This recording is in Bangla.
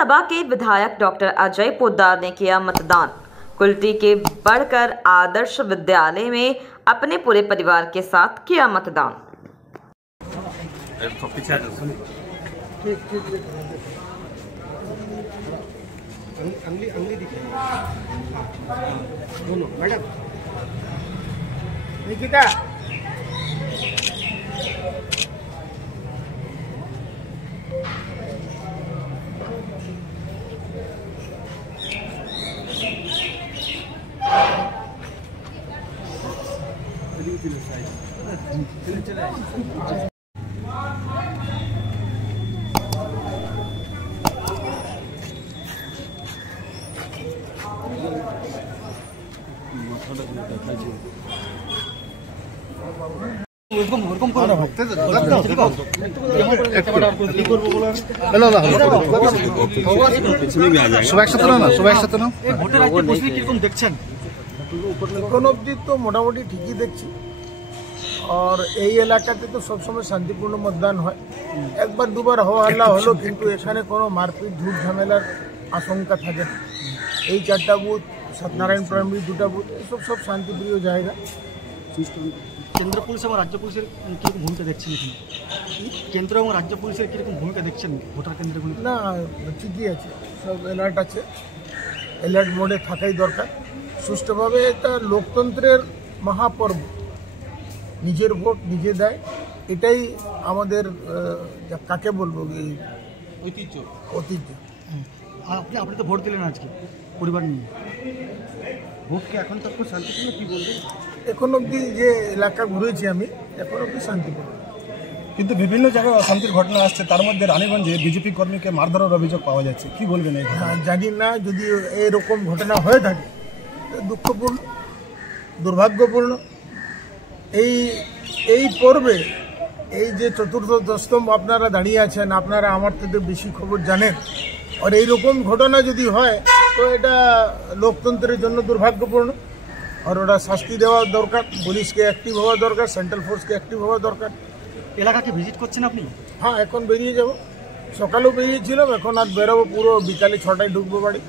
विधानसभा के विधायक डॉक्टर अजय पोद्दार ने किया मतदान। कुल्टी के बढ़कर आदर्श विद्यालय में अपने पूरे परिवार के साथ किया मतदान। मैडम निकिता মোটামুটি ঠিকই দেখছি। আর এই এলাকাতে তো সবসময় শান্তিপূর্ণ মতদান হয়, একবার দুবার হওয়া হাল্লা হলো, কিন্তু এখানে কোনো মারপিট ঝুট ঝামেলার আশঙ্কা থাকে না। এই 4টা বুথ, সত্যনারায়ণ প্রাইমারি 2টা বুথ, এসব সব শান্তিপ্রিয় জায়গা। কেন্দ্র পুলিশ এবং রাজ্য পুলিশের কীরকম ভূমিকা দেখছেন এখানে? কেন্দ্র এবং রাজ্য পুলিশের কীরকম ভূমিকা দেখছেন ভোটার কেন্দ্রগুলি? না, ঠিকই আছে, সব অ্যালার্ট আছে, অ্যালার্ট মোডে থাকাই দরকার। সুষ্ঠুভাবে এটা লোকতন্ত্রের মহাপর্ব, নিজের ভোট নিজে দেয়, এটাই আমাদের কাকে বলবো ঐতিহ্য। আপনি তো ভোট দিলেন আজকে পরিবার নিয়ে, ভোটকে এখন তো শান্তিপূর্ণ কী বলবেন? এখন অবধি যে এলাকা ঘুরেছি আমি, এখন অবধি শান্তিপূর্ণ। কিন্তু বিভিন্ন জায়গায় অশান্তির ঘটনা আসছে, তার মধ্যে রানীগঞ্জে বিজেপি কর্মীকে মারধরের অভিযোগ পাওয়া যাচ্ছে, কি বলবেন? জানি না, যদি এরকম ঘটনা হয়ে থাকে দুঃখপূর্ণ, দুর্ভাগ্যপূর্ণ। এই পর্বে এই যে চতুর্থ দশম আপনারা দাঁড়িয়ে আছেন, আপনারা আমার থেকে বেশি খবর জানেন, আর এইরকম ঘটনা যদি হয় তো এটা লোকতন্ত্রের জন্য দুর্ভাগ্যপূর্ণ। আর ওটা শাস্তি দেওয়া দরকার, পুলিশকে অ্যাক্টিভ হওয়া দরকার, সেন্ট্রাল ফোর্সকে অ্যাক্টিভ হওয়া দরকার। এলাকাকে ভিজিট করছেন আপনি? হ্যাঁ, এখন বেরিয়ে যাব, সকালেও বেরিয়েছিলাম, এখন আর বেরোবো, পুরো বিকালে 6টায় ঢুকবো বাড়ি।